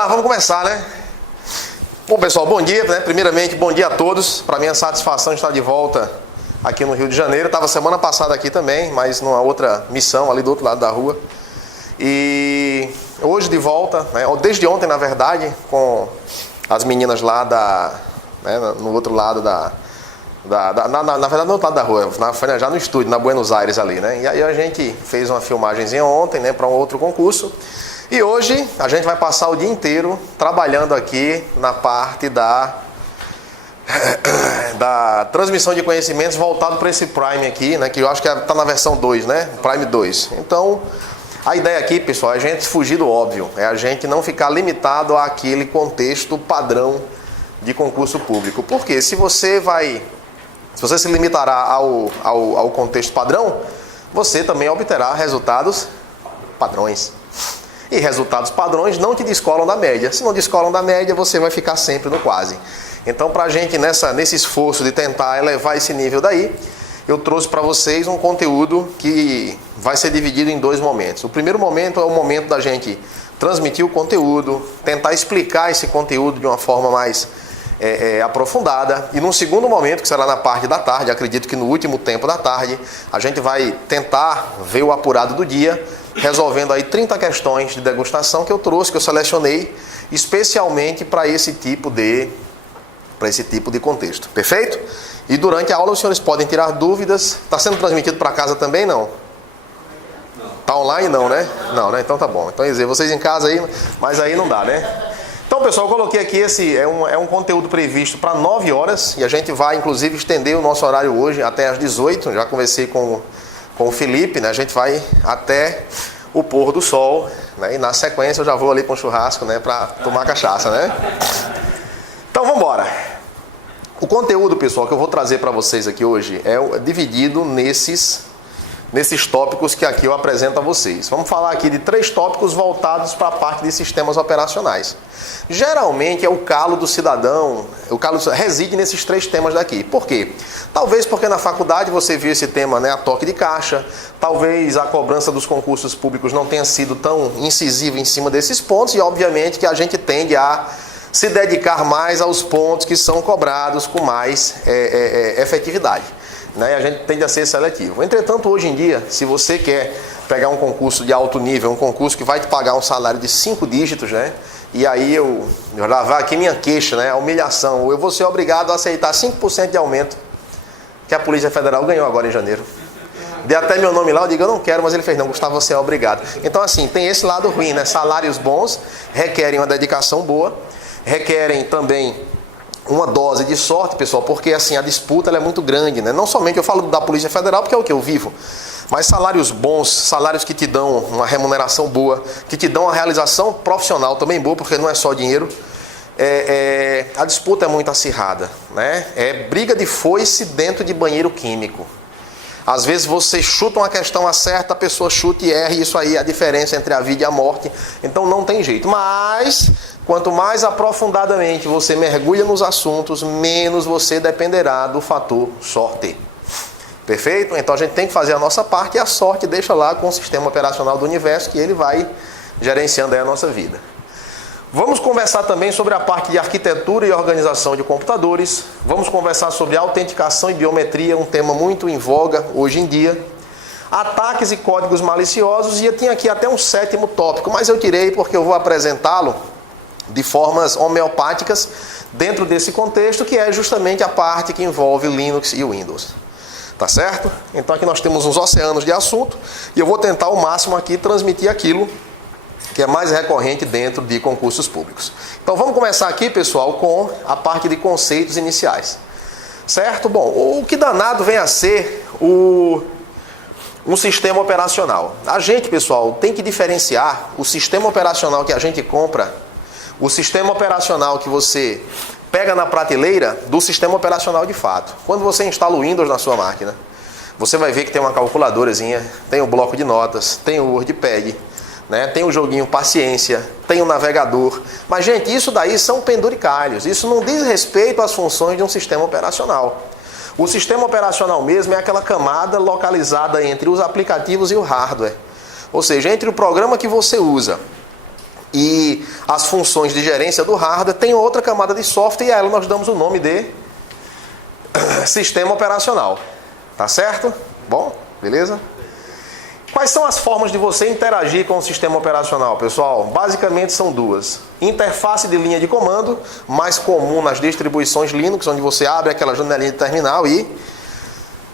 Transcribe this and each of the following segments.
lá, vamos começar, né? Bom, pessoal, bom dia, né? Primeiramente, bom dia a todos. Para minha satisfação estar de volta aqui no Rio de Janeiro. Estava semana passada aqui também, mas numa outra missão ali do outro lado da rua. E hoje de volta, né? Desde ontem, na verdade, com as meninas lá né? No outro lado na verdade, no outro lado da rua, foi já no estúdio, na Buenos Aires ali, né? E aí a gente fez uma filmagenzinha ontem, né? Para um outro concurso. E hoje a gente vai passar o dia inteiro trabalhando aqui na parte da transmissão de conhecimentos voltado para esse Prime aqui, né? Que eu acho que está na versão 2, né? Prime 2. Então, a ideia aqui, pessoal, é a gente fugir do óbvio. É a gente não ficar limitado àquele contexto padrão de concurso público. Porque se você se limitará ao contexto padrão, você também obterá resultados padrões. E resultados padrões não te descolam da média. Se não descolam da média, você vai ficar sempre no quase. Então, para a gente, nesse esforço de tentar elevar esse nível daí, eu trouxe para vocês um conteúdo que vai ser dividido em dois momentos. O primeiro momento é o momento da gente transmitir o conteúdo, tentar explicar esse conteúdo de uma forma mais aprofundada. E num segundo momento, que será na parte da tarde, acredito que no último tempo da tarde, a gente vai tentar ver o apurado do dia, resolvendo aí 30 questões de degustação que eu trouxe, que eu selecionei especialmente para esse tipo de contexto. Perfeito? E durante a aula os senhores podem tirar dúvidas. Está sendo transmitido para casa também, não? Está online não, né? Não, né? Então tá bom. Então, quer dizer, vocês em casa aí, mas aí não dá, né? Então, pessoal, eu coloquei aqui esse é um conteúdo previsto para 9 horas e a gente vai, inclusive, estender o nosso horário hoje até às 18. Já conversei com o Felipe, né? A gente vai até o pôr do sol, né? E na sequência eu já vou ali para um churrasco, né? Para tomar cachaça, né? Então, vamos embora. O conteúdo, pessoal, que eu vou trazer para vocês aqui hoje é dividido nesses tópicos que aqui eu apresento a vocês. Vamos falar aqui de 3 tópicos voltados para a parte de sistemas operacionais. Geralmente é o calo do cidadão, o calo reside nesses 3 temas daqui. Por quê? Talvez porque na faculdade você viu esse tema, né, a toque de caixa, talvez a cobrança dos concursos públicos não tenha sido tão incisiva em cima desses pontos e obviamente que a gente tende a se dedicar mais aos pontos que são cobrados com mais efetividade. Né? A gente tende a ser seletivo. Entretanto, hoje em dia, se você quer pegar um concurso de alto nível, um concurso que vai te pagar um salário de 5 dígitos, né? E aí eu gravar aqui minha queixa, né? A humilhação, eu vou ser obrigado a aceitar 5% de aumento que a Polícia Federal ganhou agora em janeiro. Dei até meu nome lá, eu digo, eu não quero, mas ele fez, não, Gustavo, você é obrigado. Então, assim, tem esse lado ruim, né? Salários bons requerem uma dedicação boa, requerem também uma dose de sorte, pessoal, porque assim, a disputa ela é muito grande, né? Não somente eu falo da Polícia Federal, porque é o que eu vivo, mas salários bons, salários que te dão uma remuneração boa, que te dão uma realização profissional também boa, porque não é só dinheiro. A disputa é muito acirrada, né? É briga de foice dentro de banheiro químico. Às vezes você chuta uma questão, acerta, a pessoa chuta e erra, e isso aí é a diferença entre a vida e a morte. Então não tem jeito. Mas quanto mais aprofundadamente você mergulha nos assuntos, menos você dependerá do fator sorte. Perfeito? Então a gente tem que fazer a nossa parte e a sorte deixa lá com o sistema operacional do universo que ele vai gerenciando aí a nossa vida. Vamos conversar também sobre a parte de arquitetura e organização de computadores. Vamos conversar sobre autenticação e biometria, um tema muito em voga hoje em dia. Ataques e códigos maliciosos, e eu tinha aqui até um 7º tópico, mas eu tirei porque eu vou apresentá-lo de formas homeopáticas dentro desse contexto, que é justamente a parte que envolve Linux e Windows. Tá certo? Então aqui nós temos uns oceanos de assunto e eu vou tentar ao máximo aqui transmitir aquilo que é mais recorrente dentro de concursos públicos. Então vamos começar aqui, pessoal, com a parte de conceitos iniciais. Certo? Bom, o que danado vem a ser um sistema operacional? A gente, pessoal, tem que diferenciar o sistema operacional que a gente compra, o sistema operacional que você pega na prateleira, do sistema operacional de fato. Quando você instala o Windows na sua máquina, você vai ver que tem uma calculadorazinha, tem o bloco de notas, tem o WordPad, né? Tem o joguinho Paciência, tem o navegador. Mas, gente, isso daí são penduricalhos. Isso não diz respeito às funções de um sistema operacional. O sistema operacional mesmo é aquela camada localizada entre os aplicativos e o hardware. Ou seja, entre o programa que você usa e as funções de gerência do hardware, tem outra camada de software e a ela nós damos o nome de sistema operacional. Tá certo? Bom, beleza? Quais são as formas de você interagir com o sistema operacional, pessoal? Basicamente são duas. Interface de linha de comando, mais comum nas distribuições Linux, onde você abre aquela janelinha de terminal e,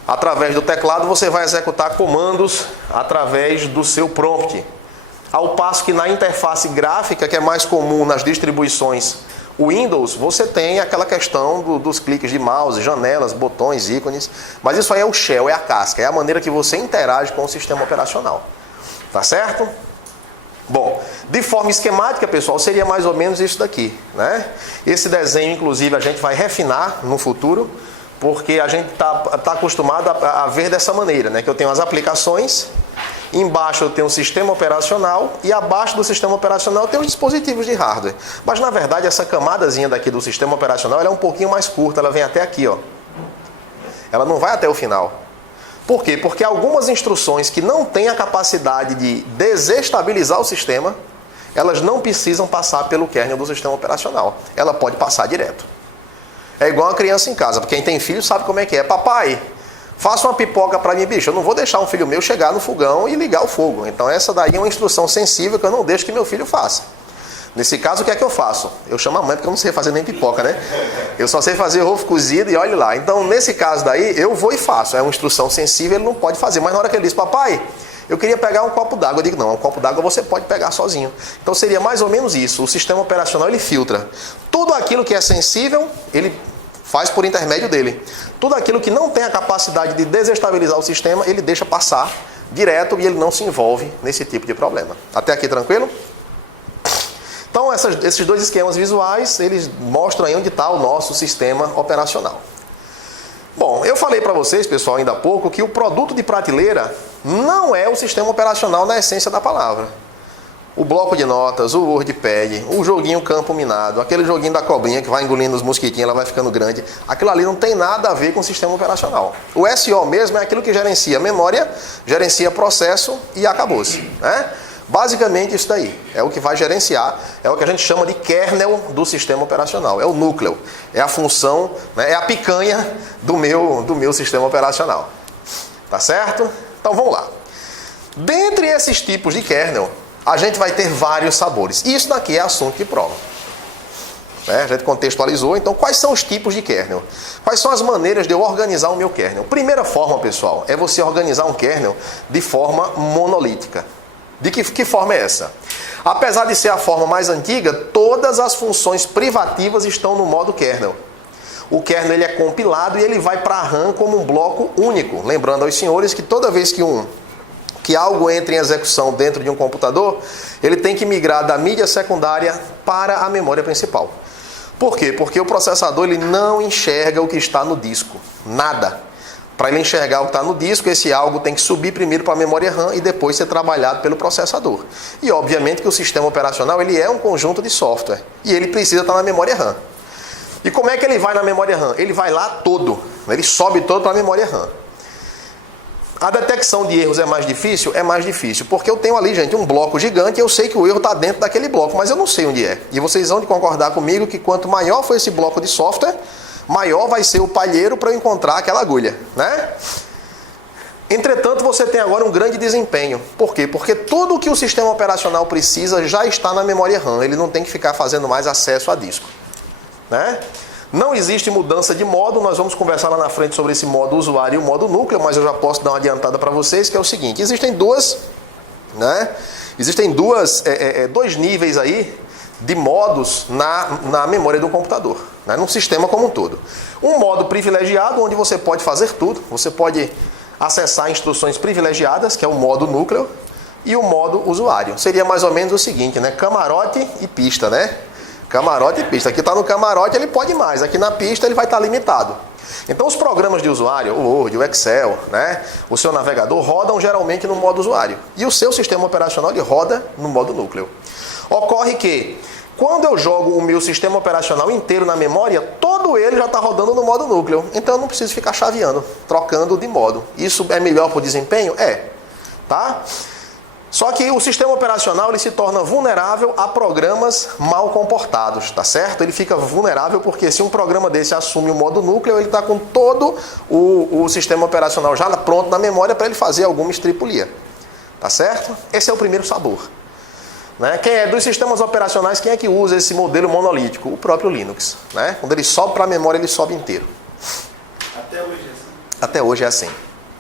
através do teclado, você vai executar comandos através do seu prompt. Ao passo que na interface gráfica, que é mais comum nas distribuições Windows, você tem aquela questão dos cliques de mouse, janelas, botões, ícones. Mas isso aí é o shell, é a casca, é a maneira que você interage com o sistema operacional. Tá certo? Bom, de forma esquemática, pessoal, seria mais ou menos isso daqui, né? Esse desenho, inclusive, a gente vai refinar no futuro, porque a gente tá acostumado a ver dessa maneira, né? Que eu tenho as aplicações, embaixo eu tenho o sistema operacional e abaixo do sistema operacional eu tenho os dispositivos de hardware. Mas na verdade essa camadazinha daqui do sistema operacional ela é um pouquinho mais curta, ela vem até aqui, ó. Ela não vai até o final. Por quê? Porque algumas instruções que não têm a capacidade de desestabilizar o sistema, elas não precisam passar pelo kernel do sistema operacional. Ela pode passar direto. É igual uma criança em casa, porque quem tem filho sabe como é que é. Papai, faça uma pipoca para mim, bicho. Eu não vou deixar um filho meu chegar no fogão e ligar o fogo. Então essa daí é uma instrução sensível que eu não deixo que meu filho faça. Nesse caso, o que é que eu faço? Eu chamo a mãe porque eu não sei fazer nem pipoca, né? Eu só sei fazer ovo cozido e olhe lá. Então nesse caso daí, eu vou e faço. É uma instrução sensível, ele não pode fazer. Mas na hora que ele diz, papai, eu queria pegar um copo d'água. Eu digo, não, um copo d'água você pode pegar sozinho. Então seria mais ou menos isso. O sistema operacional, ele filtra. Tudo aquilo que é sensível, ele faz por intermédio dele. Tudo aquilo que não tem a capacidade de desestabilizar o sistema, ele deixa passar direto e ele não se envolve nesse tipo de problema. Até aqui tranquilo? Então esses dois esquemas visuais, eles mostram aí onde está o nosso sistema operacional. Bom, eu falei para vocês, pessoal, ainda há pouco, que o produto de prateleira não é o sistema operacional na essência da palavra. O bloco de notas, o WordPad, o joguinho campo minado, aquele joguinho da cobrinha que vai engolindo os mosquitinhos, ela vai ficando grande. Aquilo ali não tem nada a ver com o sistema operacional. O SO mesmo é aquilo que gerencia memória, gerencia processo e acabou-se, né? Basicamente isso daí é o que vai gerenciar, é o que a gente chama de kernel do sistema operacional. É o núcleo, é a função, né? É a picanha do meu sistema operacional. Tá certo? Então vamos lá. Dentre esses tipos de kernel, a gente vai ter vários sabores. Isso daqui é assunto de prova. A gente contextualizou. Então, quais são os tipos de kernel? Quais são as maneiras de eu organizar o meu kernel? Primeira forma, pessoal, é você organizar um kernel de forma monolítica. De que forma é essa? Apesar de ser a forma mais antiga, todas as funções privativas estão no modo kernel. O kernel ele é compilado e ele vai para a RAM como um bloco único. Lembrando aos senhores que toda vez que algo entra em execução dentro de um computador, ele tem que migrar da mídia secundária para a memória principal. Por quê? Porque o processador ele não enxerga o que está no disco. Nada. Para ele enxergar o que está no disco, esse algo tem que subir primeiro para a memória RAM e depois ser trabalhado pelo processador. E obviamente que o sistema operacional ele é um conjunto de software. E ele precisa estar na memória RAM. E como é que ele vai na memória RAM? Ele vai lá todo. Ele sobe todo para a memória RAM. A detecção de erros é mais difícil? É mais difícil, porque eu tenho ali, gente, um bloco gigante e eu sei que o erro está dentro daquele bloco, mas eu não sei onde é. E vocês vão concordar comigo que quanto maior for esse bloco de software, maior vai ser o palheiro para eu encontrar aquela agulha, né? Entretanto, você tem agora um grande desempenho. Por quê? Porque tudo que o sistema operacional precisa já está na memória RAM. Ele não tem que ficar fazendo mais acesso a disco, né? Não existe mudança de modo, nós vamos conversar lá na frente sobre esse modo usuário e o modo núcleo, mas eu já posso dar uma adiantada para vocês, que é o seguinte, existem dois níveis aí de modos na memória do computador, né, num sistema como um todo. Um modo privilegiado, onde você pode fazer tudo, você pode acessar instruções privilegiadas, que é o modo núcleo, e o modo usuário. Seria mais ou menos o seguinte, né, camarote e pista, né? Camarote e pista. Aqui está no camarote, ele pode mais. Aqui na pista ele vai estar limitado. Então os programas de usuário, o Word, o Excel, né, o seu navegador, rodam geralmente no modo usuário. E o seu sistema operacional ele roda no modo núcleo. Ocorre que, quando eu jogo o meu sistema operacional inteiro na memória, todo ele já está rodando no modo núcleo. Então eu não preciso ficar chaveando, trocando de modo. Isso é melhor para o desempenho? É. Tá? Só que o sistema operacional ele se torna vulnerável a programas mal comportados, tá certo? Ele fica vulnerável porque se um programa desse assume o modo núcleo, ele está com todo o sistema operacional já pronto na memória para ele fazer alguma estripulia, tá certo? Esse é o primeiro sabor. Né? Quem é dos sistemas operacionais, quem é que usa esse modelo monolítico? O próprio Linux. Né? Quando ele sobe para a memória, ele sobe inteiro. Até hoje é assim. Até hoje é assim.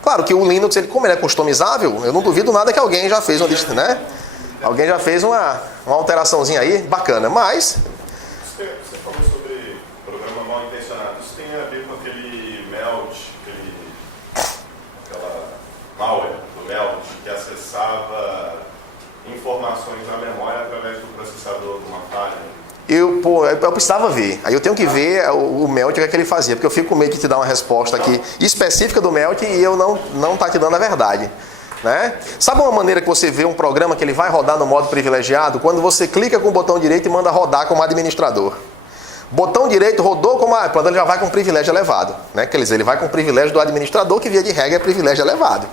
Claro que o Linux, como ele é customizável, eu não duvido nada que alguém já fez uma lista, né? Alguém já fez uma alteraçãozinha aí, bacana, mas... Você falou sobre programa mal intencionado. Isso tem a ver com aquele melt, aquela malware do melt, que acessava informações na memória através do processador de uma falha? Eu precisava ver. Aí eu tenho que ver o Melt, o que é que ele fazia, porque eu fico com medo de te dar uma resposta aqui específica do Melt e eu não tá te dando a verdade. Né? Sabe uma maneira que você vê um programa que ele vai rodar no modo privilegiado? Quando você clica com o botão direito e manda rodar como administrador. Botão direito rodou quando ele já vai com privilégio elevado. Né? Quer dizer, ele vai com o privilégio do administrador, que via de regra é privilégio elevado.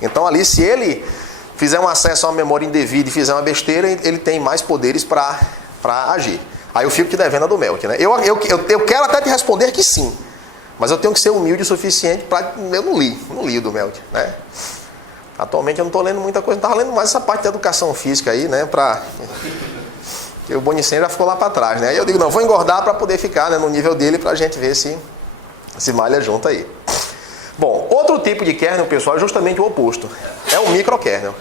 Então ali, se ele fizer um acesso a uma memória indevida e fizer uma besteira, ele tem mais poderes para agir. Aí eu fico te devendo a do Melt, né? Eu quero até te responder que sim, mas eu tenho que ser humilde o suficiente para... Eu não li o do Melt, né? Atualmente eu não estou lendo muita coisa, não estava lendo mais essa parte de educação física aí, né? Porque o Bonicen já ficou lá para trás, né? Aí eu digo, não, vou engordar para poder ficar, né, no nível dele para a gente ver se malha junto aí. Bom, outro tipo de kernel, pessoal, é justamente o oposto. É o microkernel.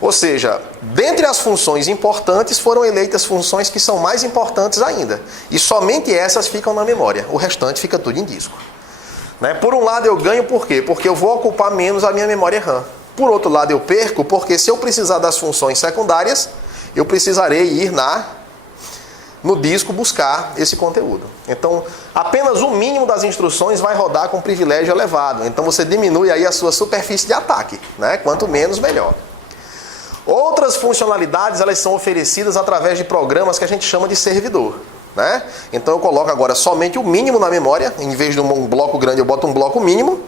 Ou seja, dentre as funções importantes foram eleitas funções que são mais importantes ainda. E somente essas ficam na memória. O restante fica tudo em disco. Né? Por um lado eu ganho por quê? Porque eu vou ocupar menos a minha memória RAM. Por outro lado eu perco porque se eu precisar das funções secundárias, eu precisarei ir no disco buscar esse conteúdo. Então, apenas o mínimo das instruções vai rodar com privilégio elevado. Então você diminui aí a sua superfície de ataque. Né? Quanto menos, melhor. Outras funcionalidades elas são oferecidas através de programas que a gente chama de servidor. Né? Então eu coloco agora somente o mínimo na memória. Em vez de um bloco grande, eu boto um bloco mínimo.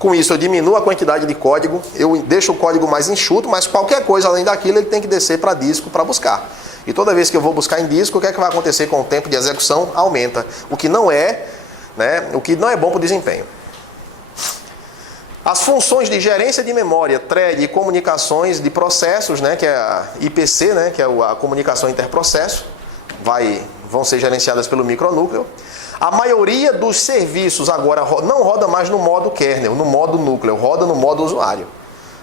Com isso eu diminuo a quantidade de código. Eu deixo o código mais enxuto, mas qualquer coisa além daquilo ele tem que descer para disco para buscar. E toda vez que eu vou buscar em disco, o que é que vai acontecer com o tempo de execução? Aumenta. O que não é bom para o desempenho. As funções de gerência de memória, thread e comunicações de processos, né, que é a IPC, né, que é a comunicação interprocesso, vão ser gerenciadas pelo micronúcleo. A maioria dos serviços agora não roda mais no modo kernel, no modo núcleo, roda no modo usuário.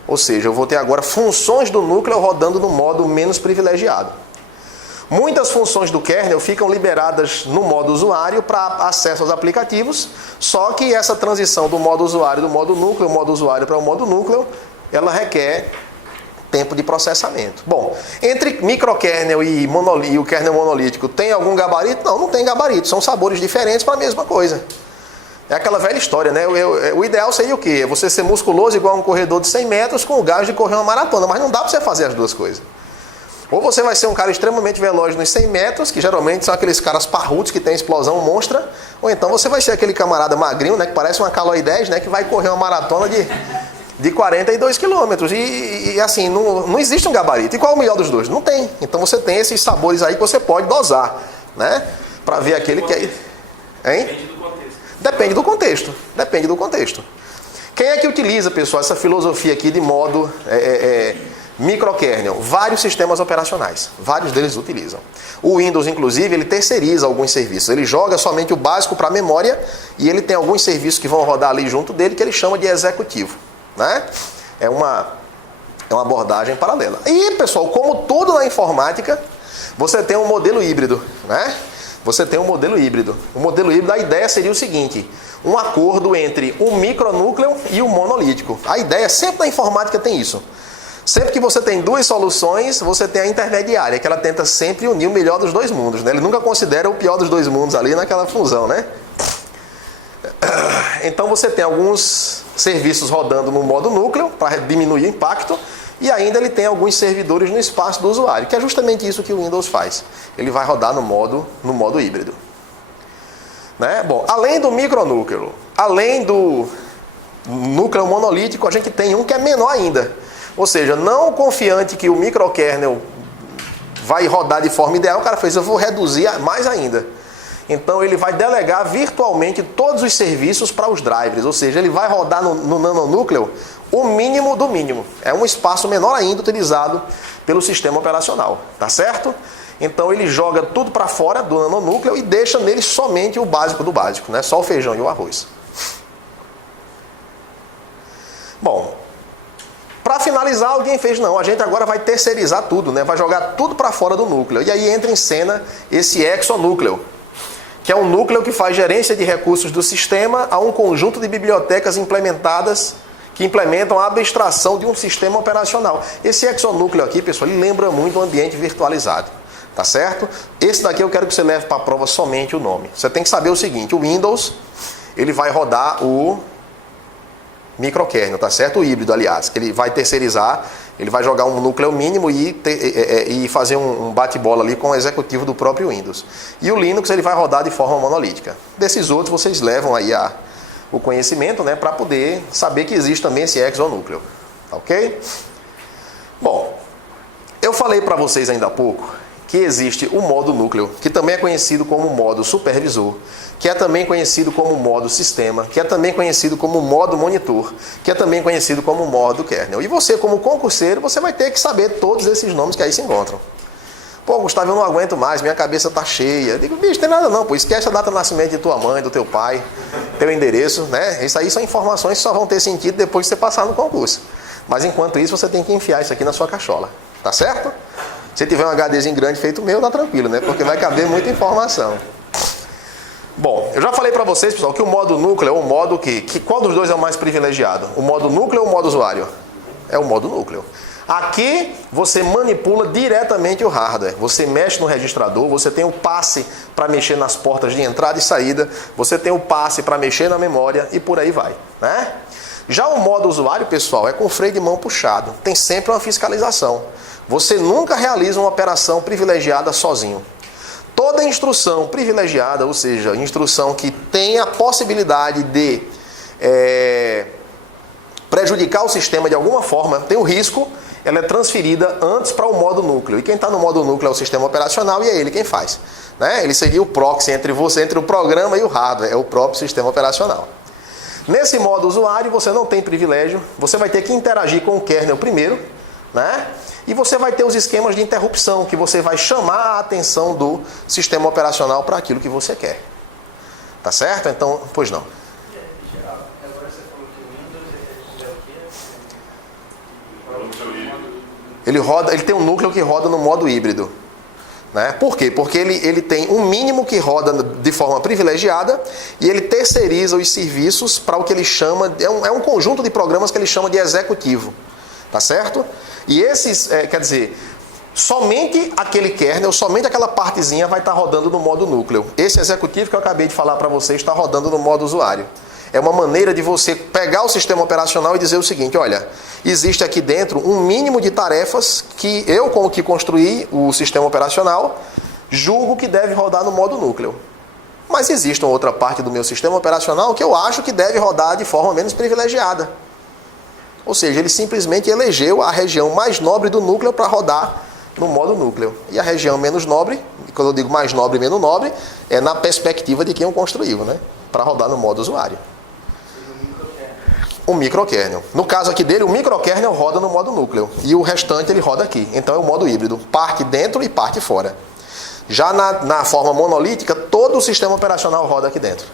Ou seja, eu vou ter agora funções do núcleo rodando no modo menos privilegiado. Muitas funções do kernel ficam liberadas no modo usuário para acesso aos aplicativos, só que essa transição do modo usuário do modo núcleo, modo usuário para o modo núcleo, ela requer tempo de processamento. Bom, entre microkernel e o kernel monolítico, tem algum gabarito? Não, não tem gabarito, são sabores diferentes para a mesma coisa. É aquela velha história, né? O ideal seria o quê? Você ser musculoso igual um corredor de 100 metros com o gás de correr uma maratona, mas não dá para você fazer as duas coisas. Ou você vai ser um cara extremamente veloz nos 100 metros, que geralmente são aqueles caras parrudos que tem explosão monstra, ou então você vai ser aquele camarada magrinho, né, que parece uma Caloi 10, né, que vai correr uma maratona de 42 quilômetros. E assim, não existe um gabarito. E qual é o melhor dos dois? Não tem. Então você tem esses sabores aí que você pode dosar, né, para ver aquele que é... Hein? Depende do contexto. Depende do contexto. Depende do contexto. Quem é que utiliza, pessoal, essa filosofia aqui de modo... microkernel, vários sistemas operacionais, vários deles utilizam. O Windows, inclusive, ele terceiriza alguns serviços. Ele joga somente o básico para a memória e ele tem alguns serviços que vão rodar ali junto dele que ele chama de executivo. Né? É uma abordagem paralela. E, pessoal, como tudo na informática, você tem um modelo híbrido. Né? Você tem um modelo híbrido. O modelo híbrido, a ideia seria o seguinte: um acordo entre o micronúcleo e o monolítico. A ideia, sempre na informática tem isso. Sempre que você tem duas soluções, você tem a intermediária, que ela tenta sempre unir o melhor dos dois mundos. Né? Ele nunca considera o pior dos dois mundos ali naquela fusão. Né? Então você tem alguns serviços rodando no modo núcleo, para diminuir o impacto, e ainda ele tem alguns servidores no espaço do usuário, que é justamente isso que o Windows faz. Ele vai rodar no modo híbrido. Né? Bom, além do micronúcleo, além do núcleo monolítico, a gente tem um que é menor ainda. Ou seja, não confiante que o microkernel vai rodar de forma ideal, o cara fez, eu vou reduzir mais ainda. Então ele vai delegar virtualmente todos os serviços para os drivers, ou seja, ele vai rodar no nanonúcleo o mínimo do mínimo. É um espaço menor ainda utilizado pelo sistema operacional, tá certo? Então ele joga tudo para fora do nanonúcleo e deixa nele somente o básico do básico, né? Só o feijão e o arroz. Bom, para finalizar, alguém fez, não, a gente agora vai terceirizar tudo, né? Vai jogar tudo para fora do núcleo. E aí entra em cena esse exonúcleo, que é um núcleo que faz gerência de recursos do sistema a um conjunto de bibliotecas implementadas que implementam a abstração de um sistema operacional. Esse exonúcleo aqui, pessoal, ele lembra muito o ambiente virtualizado, tá certo? Esse daqui eu quero que você leve para a prova somente o nome. Você tem que saber o seguinte, o Windows, ele vai rodar o microkernel, tá certo? O híbrido, aliás, que ele vai terceirizar, ele vai jogar um núcleo mínimo e fazer um bate-bola ali com o executivo do próprio Windows. E o Linux ele vai rodar de forma monolítica. Desses outros vocês levam aí o conhecimento, né, para poder saber que existe também esse exonúcleo, tá ok? Bom, eu falei para vocês ainda há pouco que existe o modo núcleo, que também é conhecido como modo supervisor, que é também conhecido como modo sistema, que é também conhecido como modo monitor, que é também conhecido como modo kernel. E você, como concurseiro, você vai ter que saber todos esses nomes que aí se encontram. Pô, Gustavo, eu não aguento mais, minha cabeça tá cheia. Eu digo, bicho, tem nada não, pô, esquece a data de nascimento de tua mãe, do teu pai, teu endereço, né? Isso aí são informações que só vão ter sentido depois que você passar no concurso. Mas enquanto isso, você tem que enfiar isso aqui na sua cachola, tá certo? Se tiver um HDzinho grande feito meu, tá tranquilo, né? Porque vai caber muita informação. Bom, eu já falei para vocês, pessoal, que o modo núcleo é o modo que qual dos dois é o mais privilegiado? O modo núcleo ou o modo usuário? É o modo núcleo. Aqui você manipula diretamente o hardware. Você mexe no registrador, você tem o passe para mexer nas portas de entrada e saída, você tem o passe para mexer na memória e por aí vai, né? Já o modo usuário, pessoal, é com freio de mão puxado. Tem sempre uma fiscalização. Você nunca realiza uma operação privilegiada sozinho. Toda instrução privilegiada, ou seja, instrução que tem a possibilidade de prejudicar o sistema de alguma forma, tem o risco, ela é transferida antes para o modo núcleo. E quem está no modo núcleo é o sistema operacional e é ele quem faz, né? Ele seria o proxy entre o programa e o hardware, é o próprio sistema operacional. Nesse modo usuário, você não tem privilégio, você vai ter que interagir com o kernel primeiro, né? E você vai ter os esquemas de interrupção, que você vai chamar a atenção do sistema operacional para aquilo que você quer. Tá certo? Então, pois não. Agora você falou que o Windows Núcleo híbrido. Ele tem um núcleo que roda no modo híbrido. Né? Por quê? Porque ele tem um mínimo que roda de forma privilegiada e ele terceiriza os serviços para o que ele chama... É um conjunto de programas que ele chama de executivo. Tá certo? E esses, quer dizer, somente aquele kernel, somente aquela partezinha vai estar rodando no modo núcleo. Esse executivo que eu acabei de falar para vocês está rodando no modo usuário. É uma maneira de você pegar o sistema operacional e dizer o seguinte, olha, existe aqui dentro um mínimo de tarefas que eu, como que construí o sistema operacional, julgo que deve rodar no modo núcleo. Mas existe uma outra parte do meu sistema operacional que eu acho que deve rodar de forma menos privilegiada. Ou seja, ele simplesmente elegeu a região mais nobre do núcleo para rodar no modo núcleo. E a região menos nobre, quando eu digo mais nobre e menos nobre, é na perspectiva de quem o construiu, né? Para rodar no modo usuário. O microkernel. No caso aqui dele, o microkernel roda no modo núcleo. E o restante ele roda aqui. Então é o modo híbrido. Parte dentro e parte fora. Já na forma monolítica, todo o sistema operacional roda aqui dentro.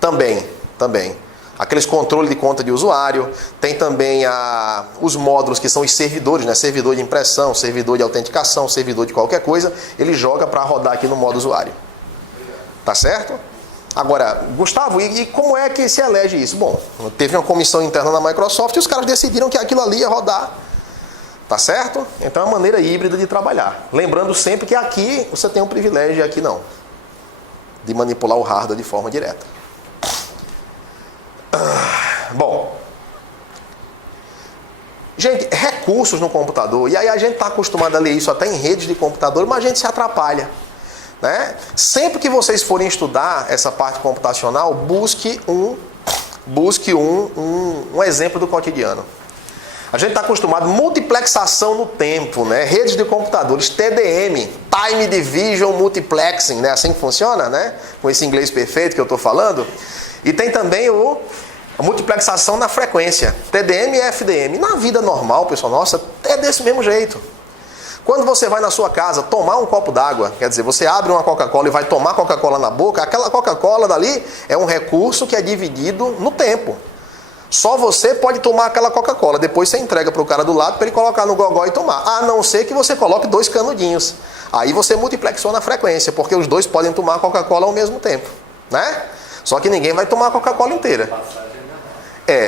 Também. Aqueles controles de conta de usuário, tem também os módulos que são os servidores, né? Servidor de impressão, servidor de autenticação, servidor de qualquer coisa, ele joga para rodar aqui no modo usuário. Tá certo? Agora, Gustavo, e como é que se elege isso? Bom, teve uma comissão interna na Microsoft e os caras decidiram que aquilo ali ia rodar. Tá certo? Então é uma maneira híbrida de trabalhar. Lembrando sempre que aqui você tem um privilégio e aqui não. De manipular o hardware de forma direta. Bom, gente, recursos no computador, e aí a gente está acostumado a ler isso até em redes de computador, mas a gente se atrapalha, né? Sempre que vocês forem estudar essa parte computacional, busque um busque um exemplo do cotidiano. A gente está acostumado, multiplexação no tempo, né? Redes de computadores, TDM, Time Division Multiplexing, né? Assim que funciona, né? Com esse inglês perfeito que eu estou falando. E tem também a multiplexação na frequência, TDM e FDM. Na vida normal, pessoal, nossa, é desse mesmo jeito. Quando você vai na sua casa tomar um copo d'água, quer dizer, você abre uma Coca-Cola e vai tomar Coca-Cola na boca, aquela Coca-Cola dali é um recurso que é dividido no tempo. Só você pode tomar aquela Coca-Cola, depois você entrega para o cara do lado para ele colocar no gogó e tomar. A não ser que você coloque 2 canudinhos. Aí você multiplexou na frequência, porque os dois podem tomar Coca-Cola ao mesmo tempo, né? Só que ninguém vai tomar a Coca-Cola inteira.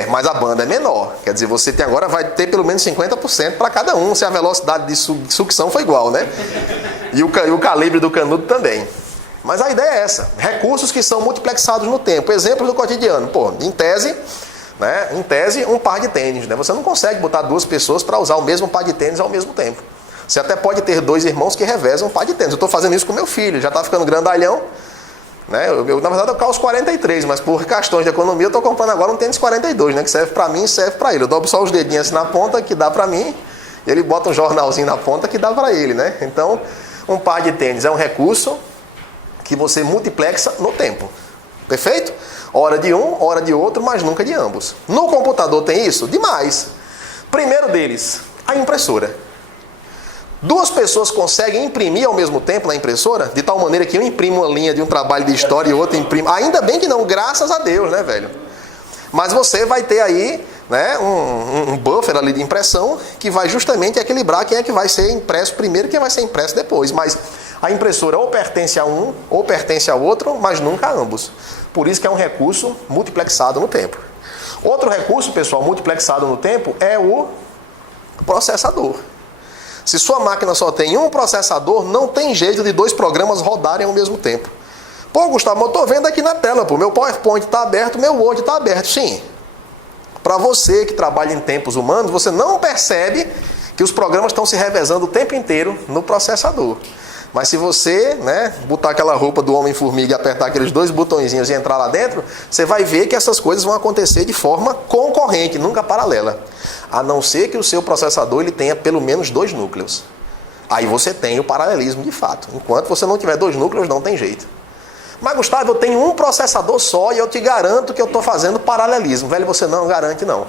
Mas a banda é menor. Quer dizer, você agora vai ter pelo menos 50% para cada um, se a velocidade de sucção for igual, né? E o calibre do canudo também. Mas a ideia é essa. Recursos que são multiplexados no tempo. Exemplos do cotidiano. Pô, em tese, um par de tênis, né? Você não consegue botar 2 pessoas para usar o mesmo par de tênis ao mesmo tempo. Você até pode ter 2 irmãos que revezam um par de tênis. Eu estou fazendo isso com meu filho, já está ficando grandalhão. Né? Na verdade eu calço 43, mas por questões de economia eu estou comprando agora um tênis 42, né? Que serve para mim e serve para ele. Eu dobro só os dedinhos assim na ponta, que dá para mim, e ele bota um jornalzinho na ponta que dá para ele, né? Então, um par de tênis é um recurso que você multiplexa no tempo. Perfeito? Hora de um, hora de outro, mas nunca de ambos. No computador tem isso? Demais. Primeiro deles, a impressora. 2 pessoas conseguem imprimir ao mesmo tempo na impressora, de tal maneira que um imprime uma linha de um trabalho de história e o outro imprime. Ainda bem que não, graças a Deus, né, velho? Mas você vai ter aí, né, um buffer ali de impressão que vai justamente equilibrar quem é que vai ser impresso primeiro e quem vai ser impresso depois. Mas a impressora ou pertence a um ou pertence ao outro, mas nunca a ambos. Por isso que é um recurso multiplexado no tempo. Outro recurso, pessoal, multiplexado no tempo é o processador. Se sua máquina só tem um processador, não tem jeito de 2 programas rodarem ao mesmo tempo. Pô, Gustavo, eu estou vendo aqui na tela, pô, meu PowerPoint está aberto, meu Word está aberto. Sim. Para você que trabalha em tempos humanos, você não percebe que os programas estão se revezando o tempo inteiro no processador. Mas se você, né, botar aquela roupa do Homem-Formiga e apertar aqueles 2 botõezinhos e entrar lá dentro, você vai ver que essas coisas vão acontecer de forma concorrente, nunca paralela. A não ser que o seu processador ele tenha pelo menos 2 núcleos. Aí você tem o paralelismo de fato. Enquanto você não tiver 2 núcleos, não tem jeito. Mas, Gustavo, eu tenho um processador só e eu te garanto que eu estou fazendo paralelismo. Velho, você não garante, não.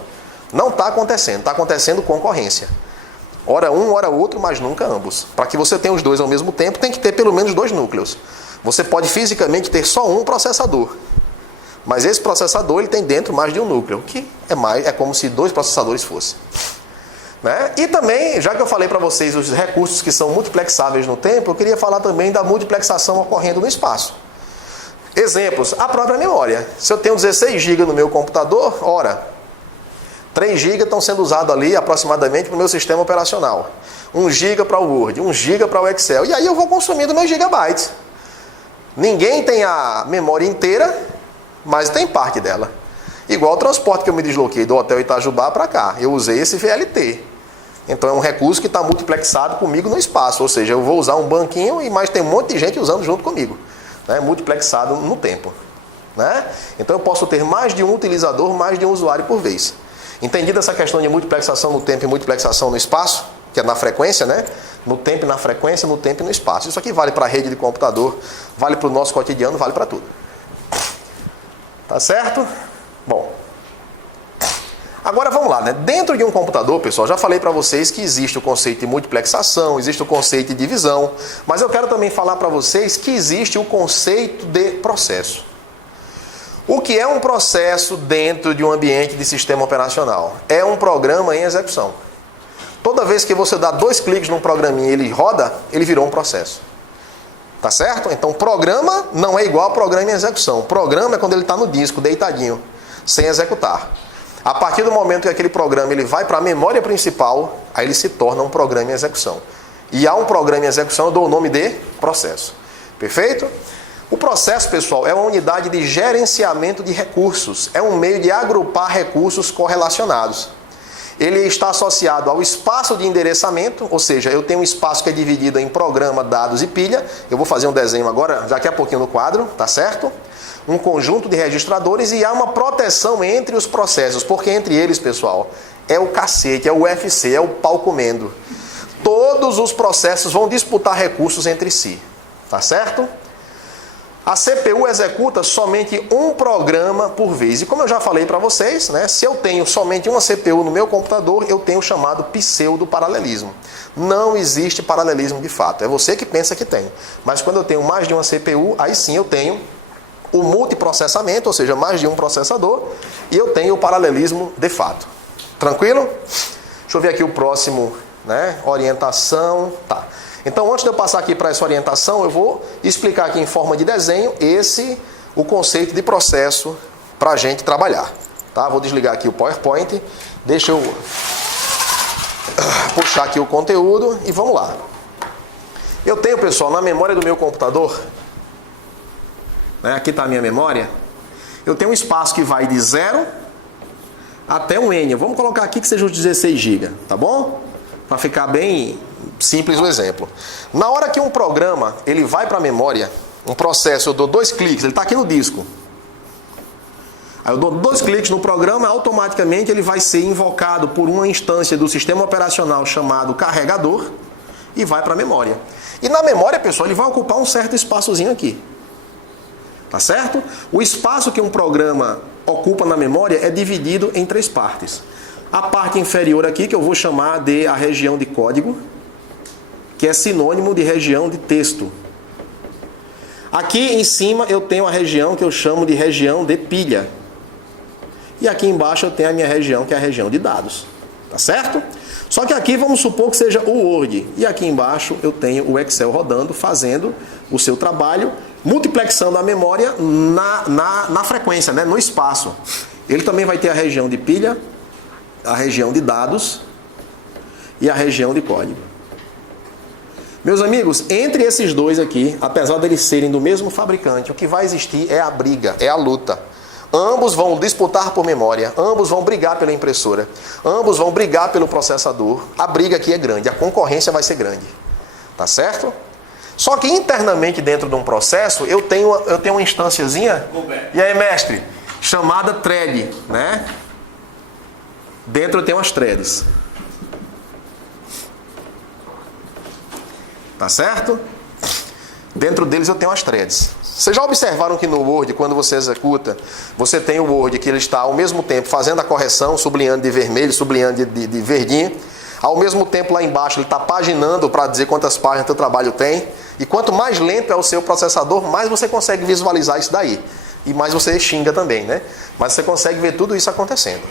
Não está acontecendo. Está acontecendo concorrência. Ora um, ora outro, mas nunca ambos. Para que você tenha os 2 ao mesmo tempo, tem que ter pelo menos 2 núcleos. Você pode fisicamente ter só um processador. Mas esse processador ele tem dentro mais de um núcleo, que é como se 2 processadores fossem. Né? E também, já que eu falei para vocês os recursos que são multiplexáveis no tempo, eu queria falar também da multiplexação ocorrendo no espaço. Exemplos, a própria memória. Se eu tenho 16 GB no meu computador, ora, 3 GB estão sendo usados ali aproximadamente para o meu sistema operacional. 1 GB para o Word, 1 GB para o Excel. E aí eu vou consumindo meus gigabytes. Ninguém tem a memória inteira, mas tem parte dela. Igual o transporte que eu me desloquei do Hotel Itajubá para cá. Eu usei esse VLT. Então é um recurso que está multiplexado comigo no espaço. Ou seja, eu vou usar um banquinho, mas tem um monte de gente usando junto comigo. Né? Multiplexado no tempo. Né? Então eu posso ter mais de um utilizador, mais de um usuário por vez. Entendida essa questão de multiplexação no tempo e multiplexação no espaço, que é na frequência, né? No tempo e na frequência, no tempo e no espaço. Isso aqui vale para a rede de computador, vale para o nosso cotidiano, vale para tudo. Tá certo? Bom. Agora vamos lá, né? Dentro de um computador, pessoal, já falei para vocês que existe o conceito de multiplexação, existe o conceito de divisão, mas eu quero também falar para vocês que existe o conceito de processo. O que é um processo dentro de um ambiente de sistema operacional? É um programa em execução. Toda vez que você dá 2 cliques num programinha e ele roda, ele virou um processo. Tá certo? Então, programa não é igual a programa em execução. Programa é quando ele está no disco, deitadinho, sem executar. A partir do momento que aquele programa ele vai para a memória principal, aí ele se torna um programa em execução. E a um programa em execução eu dou o nome de processo. Perfeito? O processo, pessoal, é uma unidade de gerenciamento de recursos. É um meio de agrupar recursos correlacionados. Ele está associado ao espaço de endereçamento, ou seja, eu tenho um espaço que é dividido em programa, dados e pilha. Eu vou fazer um desenho agora, daqui a pouquinho no quadro, tá certo? um conjunto de registradores e há uma proteção entre os processos, porque entre eles, pessoal, é o cacete, é o UFC, é o pau comendo. Todos os processos vão disputar recursos entre si, tá certo? A CPU executa somente um programa por vez. E como eu já falei para vocês, né, se eu tenho somente uma CPU no meu computador, eu tenho o chamado pseudo-paralelismo. Não existe paralelismo de fato. É você que pensa que tem. Mas quando eu tenho mais de uma CPU, aí sim eu tenho o multiprocessamento, ou seja, mais de um processador, e eu tenho o paralelismo de fato. Tranquilo? Deixa eu ver aqui o próximo, né? Orientação. Tá. Então, antes de eu passar aqui para essa orientação, eu vou explicar aqui em forma de desenho o conceito de processo para a gente trabalhar. Tá? Vou desligar aqui o PowerPoint. Deixa eu puxar aqui o conteúdo e vamos lá. Eu tenho, pessoal, na memória do meu computador, né, aqui está a minha memória, eu tenho um espaço que vai de 0 até um N. Vamos colocar aqui que seja os 16 GB, tá bom? Para ficar bem simples o exemplo. Na hora que um programa ele vai para a memória, um processo, eu dou 2 cliques, ele está aqui no disco. Aí eu dou 2 cliques no programa, automaticamente ele vai ser invocado por uma instância do sistema operacional chamado carregador e vai para a memória. E na memória, pessoal, ele vai ocupar um certo espaçozinho aqui. Tá certo? O espaço que um programa ocupa na memória é dividido em 3 partes. A parte inferior aqui, que eu vou chamar de a região de código, que é sinônimo de região de texto. Aqui em cima eu tenho a região que eu chamo de região de pilha. E aqui embaixo eu tenho a minha região, que é a região de dados. Tá certo? Só que aqui vamos supor que seja o Word. E aqui embaixo eu tenho o Excel rodando, fazendo o seu trabalho, multiplexando a memória na frequência, né? No espaço. Ele também vai ter a região de pilha, a região de dados e a região de código. Meus amigos, entre esses dois aqui, apesar deles serem do mesmo fabricante, o que vai existir é a briga, é a luta. Ambos vão disputar por memória, ambos vão brigar pela impressora, ambos vão brigar pelo processador. A briga aqui é grande, a concorrência vai ser grande. Tá certo? Só que internamente dentro de um processo, eu tenho uma instânciazinha, e aí mestre, chamada thread, né? Dentro eu tenho as threads. Tá certo? Dentro deles eu tenho as threads. Vocês já observaram que no Word, quando você executa, você tem o Word que ele está ao mesmo tempo fazendo a correção, sublinhando de vermelho, sublinhando de verdinho. Ao mesmo tempo lá embaixo ele está paginando para dizer quantas páginas o teu trabalho tem. E quanto mais lento é o seu processador, mais você consegue visualizar isso daí. E mais você xinga também, né? Mas você consegue ver tudo isso acontecendo.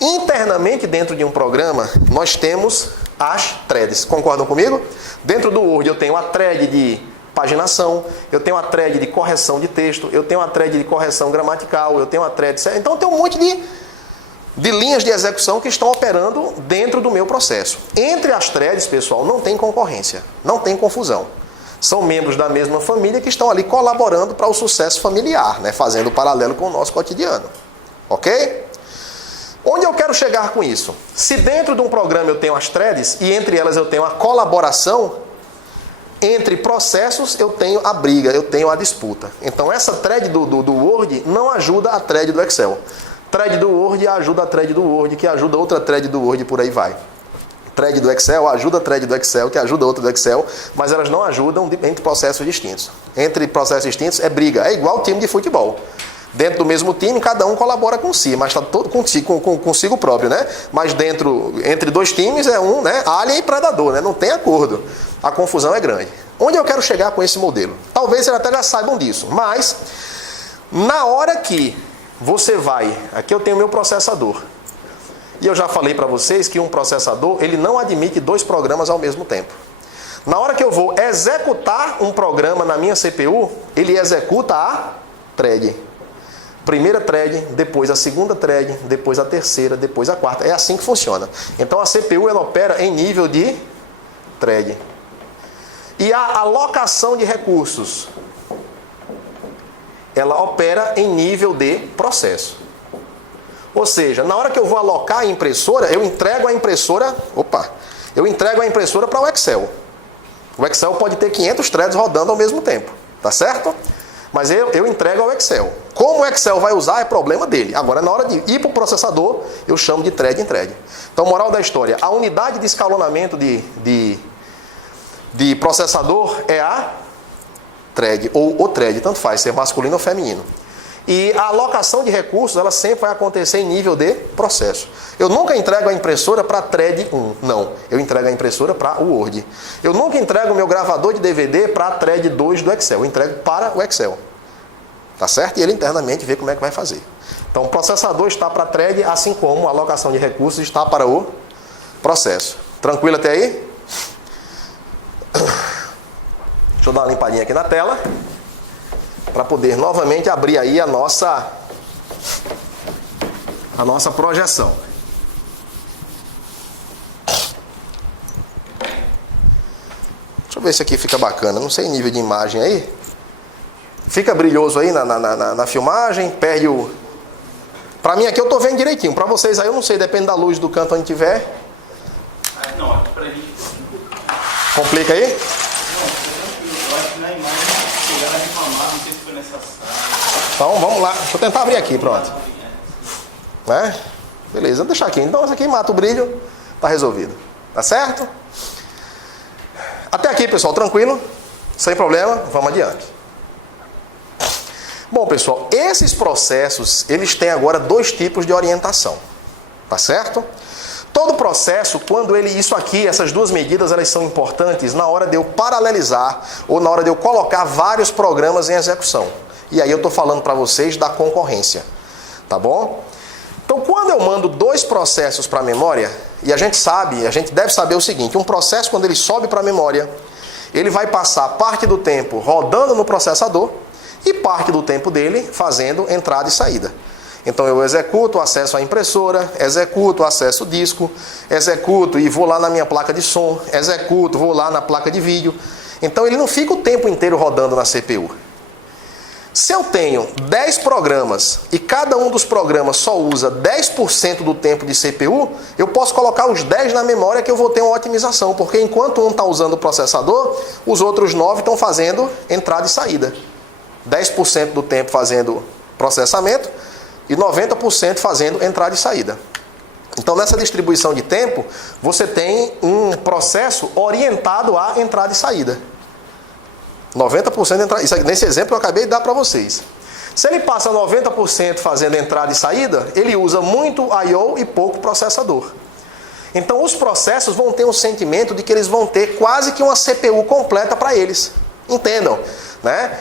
Internamente dentro de um programa, nós temos as threads. Concordam comigo? Dentro do Word eu tenho a thread de paginação, eu tenho a thread de correção de texto, eu tenho a thread de correção gramatical, eu tenho a thread... Então tem um monte de linhas de execução que estão operando dentro do meu processo. Entre as threads, pessoal, não tem concorrência, não tem confusão. São membros da mesma família que estão ali colaborando para o sucesso familiar, né? Fazendo paralelo com o nosso cotidiano. Ok? Onde eu quero chegar com isso? Se dentro de um programa eu tenho as threads e entre elas eu tenho a colaboração, entre processos eu tenho a briga, eu tenho a disputa. Então essa thread do Word não ajuda a thread do Excel. Thread do Word ajuda a thread do Word, que ajuda outra thread do Word, por aí vai. Thread do Excel ajuda a thread do Excel, que ajuda outra do Excel, mas elas não ajudam entre processos distintos. Entre processos distintos é briga, é igual time de futebol. Dentro do mesmo time, cada um colabora com si, mas está todo consigo próprio, né? Mas entre dois times é um, né? Alien e predador, né? Não tem acordo. A confusão é grande. Onde eu quero chegar com esse modelo? Talvez eles até já saibam disso, mas na hora que você vai... Aqui eu tenho o meu processador. E eu já falei para vocês que um processador, ele não admite 2 programas ao mesmo tempo. Na hora que eu vou executar um programa na minha CPU, ele executa a thread. Primeira thread, depois a segunda thread, depois a terceira, depois a quarta. É assim que funciona. Então a CPU ela opera em nível de thread. E a alocação de recursos, ela opera em nível de processo. Ou seja, na hora que eu vou alocar a impressora, eu entrego a impressora para o Excel. O Excel pode ter 500 threads rodando ao mesmo tempo, tá certo? Mas eu entrego ao Excel. Como o Excel vai usar é problema dele. Agora, na hora de ir para o processador, eu chamo de thread em thread. Então, moral da história, a unidade de escalonamento de processador é a thread, ou o thread, tanto faz, ser masculino ou feminino. E a alocação de recursos, ela sempre vai acontecer em nível de processo. Eu nunca entrego a impressora para thread 1, não. Eu entrego a impressora para o Word. Eu nunca entrego o meu gravador de DVD para a thread 2 do Excel. Eu entrego para o Excel. Tá certo? E ele internamente vê como é que vai fazer. Então, o processador está para a thread, assim como a alocação de recursos está para o processo. Tranquilo até aí? Deixa eu dar uma limpadinha aqui na tela, para poder novamente abrir aí a nossa projeção. Deixa eu ver se aqui fica bacana. Não sei nível de imagem aí. Fica brilhoso aí na filmagem. Perde o... Para mim aqui eu tô vendo direitinho. Para vocês aí eu não sei. Depende da luz do canto onde tiver. Não, aqui pra gente... Complica aí? Eu acho que na imagem chegaram a reclamar, não sei se foi nessa sala. Então vamos lá. Deixa eu tentar abrir aqui, pronto. Né? Beleza, vou deixar aqui. Então isso aqui mata o brilho. Tá resolvido. Tá certo? Até aqui, pessoal, tranquilo? Sem problema, vamos adiante. Bom, pessoal, esses processos, eles têm agora dois tipos de orientação. Tá certo? Todo processo, quando isso aqui, essas duas medidas, elas são importantes na hora de eu paralelizar ou na hora de eu colocar vários programas em execução. E aí eu estou falando para vocês da concorrência. Tá bom? Então, quando eu mando dois processos para a memória, e a gente deve saber o seguinte, um processo, quando ele sobe para a memória, ele vai passar parte do tempo rodando no processador e parte do tempo dele fazendo entrada e saída. Então eu executo, acesso à impressora, executo, acesso ao disco, executo e vou lá na minha placa de som, executo, vou lá na placa de vídeo. Então ele não fica o tempo inteiro rodando na CPU. Se eu tenho 10 programas e cada um dos programas só usa 10% do tempo de CPU, eu posso colocar os 10 na memória que eu vou ter uma otimização, porque enquanto um está usando o processador, os outros 9 estão fazendo entrada e saída. 10% do tempo fazendo processamento e 90% fazendo entrada e saída. Então, nessa distribuição de tempo, você tem um processo orientado a entrada e saída. 90% de entrada. Isso aqui, nesse exemplo eu acabei de dar para vocês. Se ele passa 90% fazendo entrada e saída, ele usa muito I/O e pouco processador. Então, os processos vão ter um sentimento de que eles vão ter quase que uma CPU completa para eles. Entendam, né?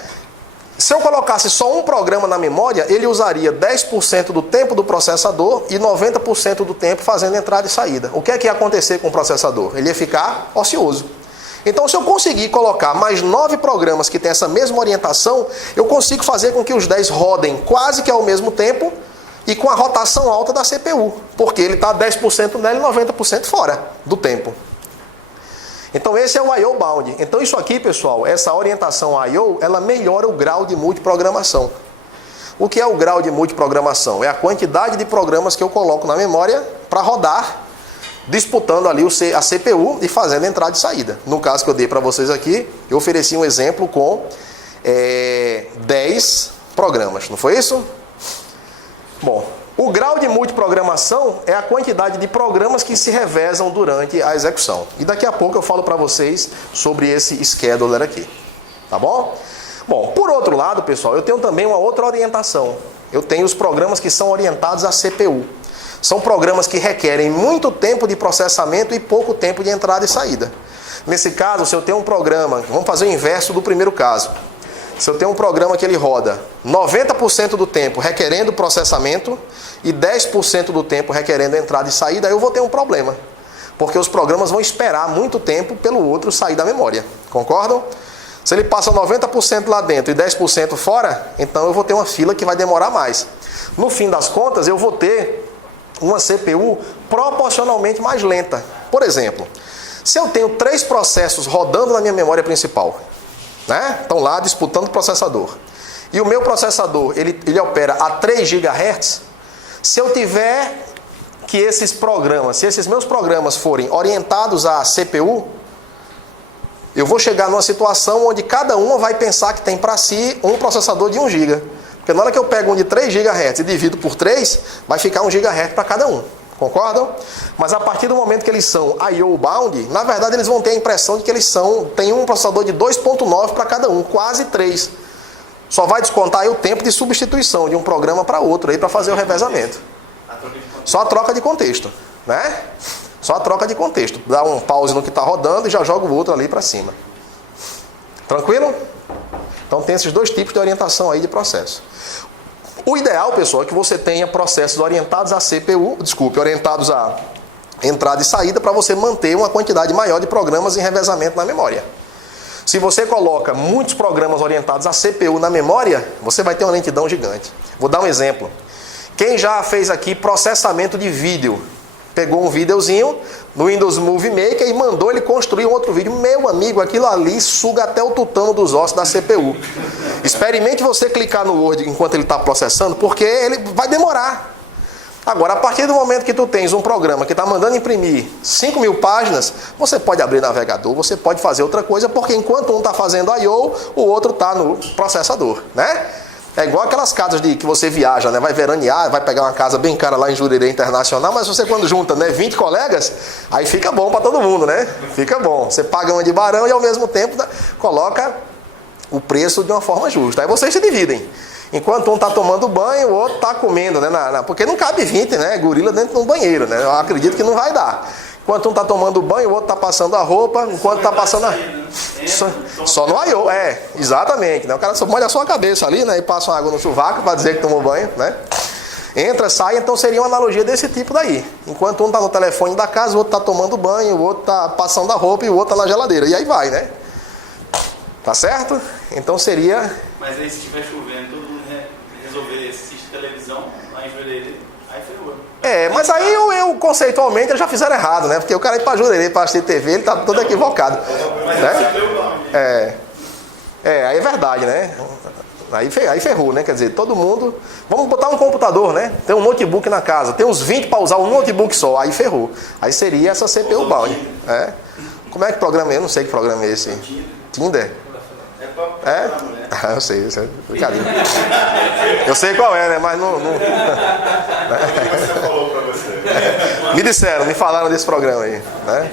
Se eu colocasse só um programa na memória, ele usaria 10% do tempo do processador e 90% do tempo fazendo entrada e saída. O que é que ia acontecer com o processador? Ele ia ficar ocioso. Então, se eu conseguir colocar mais 9 programas que têm essa mesma orientação, eu consigo fazer com que os 10 rodem quase que ao mesmo tempo e com a rotação alta da CPU, porque ele está 10% nela e 90% fora do tempo. Então esse é o I/O Bound. Então isso aqui, pessoal, essa orientação I/O, ela melhora o grau de multiprogramação. O que é o grau de multiprogramação? É a quantidade de programas que eu coloco na memória para rodar, disputando ali a CPU e fazendo entrada e saída. No caso que eu dei para vocês aqui, eu ofereci um exemplo com 10 programas, não foi isso? Bom, o grau de multiprogramação é a quantidade de programas que se revezam durante a execução. E daqui a pouco eu falo para vocês sobre esse scheduler aqui. Tá bom? Bom, por outro lado, pessoal, eu tenho também uma outra orientação. Eu tenho os programas que são orientados à CPU. São programas que requerem muito tempo de processamento e pouco tempo de entrada e saída. Nesse caso, se eu tenho um programa, vamos fazer o inverso do primeiro caso. Se eu tenho um programa que ele roda 90% do tempo requerendo processamento e 10% do tempo requerendo entrada e saída, eu vou ter um problema. Porque os programas vão esperar muito tempo pelo outro sair da memória. Concordam? Se ele passa 90% lá dentro e 10% fora, então eu vou ter uma fila que vai demorar mais. No fim das contas, eu vou ter uma CPU proporcionalmente mais lenta. Por exemplo, se eu tenho 3 processos rodando na minha memória principal, né? Estão lá disputando o processador. E o meu processador, ele opera a 3 GHz. Se eu tiver que se esses meus programas forem orientados à CPU, eu vou chegar numa situação onde cada uma vai pensar que tem para si um processador de 1 GB. Porque na hora que eu pego um de 3 GHz e divido por 3, vai ficar 1 GHz para cada um. Concordam? Mas a partir do momento que eles são I/O bound, na verdade eles vão ter a impressão de que eles têm um processador de 2.9 para cada um, quase 3. Só vai descontar aí o tempo de substituição de um programa para outro aí para fazer o revezamento. Só a troca de contexto, né? Só a troca de contexto. Dá um pause no que está rodando e já joga o outro ali para cima. Tranquilo? Então tem esses 2 tipos de orientação aí de processo. O ideal, pessoal, é que você tenha processos orientados a CPU, orientados a entrada e saída, para você manter uma quantidade maior de programas em revezamento na memória. Se você coloca muitos programas orientados a CPU na memória, você vai ter uma lentidão gigante. Vou dar um exemplo. Quem já fez aqui processamento de vídeo? Pegou um videozinho no Windows Movie Maker e mandou ele construir um outro vídeo. Meu amigo, aquilo ali suga até o tutano dos ossos da CPU. Experimente você clicar no Word enquanto ele está processando, porque ele vai demorar. Agora, a partir do momento que tu tens um programa que está mandando imprimir 5.000 páginas, você pode abrir navegador, você pode fazer outra coisa, porque enquanto um está fazendo I/O, o outro está no processador, né? É igual aquelas casas que você viaja, né? Vai veranear, vai pegar uma casa bem cara lá em Jurerê Internacional, mas você quando junta, né, 20 colegas, aí fica bom para todo mundo, né? Fica bom. Você paga uma de barão e ao mesmo tempo, né, coloca o preço de uma forma justa. Aí vocês se dividem. Enquanto um está tomando banho, o outro está comendo, né? Porque não cabe 20, né? Gorila dentro de um banheiro, né? Eu acredito que não vai dar. Enquanto um está tomando banho, o outro está passando a roupa, enquanto está passando a... Só no I/O, exatamente. Né? O cara só molha a sua cabeça ali, né? E passa uma água no sovaco para dizer que tomou banho, né? Entra, sai, então seria uma analogia desse tipo daí. Enquanto um está no telefone da casa, o outro está tomando banho, o outro está passando a roupa e o outro está na geladeira. E aí vai, né? Tá certo? Então seria... Mas aí se estiver chovendo, todo mundo resolver assistir televisão lá em Jurerê, aí ferrou. Mas aí eu conceitualmente eles já fizeram errado, né? Porque o cara ir para Jurerê, para assistir TV, ele tá todo equivocado. Né? Aí é verdade, né? Aí ferrou, né? Quer dizer, todo mundo... Vamos botar um computador, né? Tem um notebook na casa, tem uns 20 para usar um notebook só, aí ferrou. Aí seria essa CPU bound. Como é que programa é? Eu não sei que programa é esse. Tinder? Eu sei, brincadeira. Eu sei qual é, né? Mas não... Você falou pra você. Me falaram desse programa aí, né?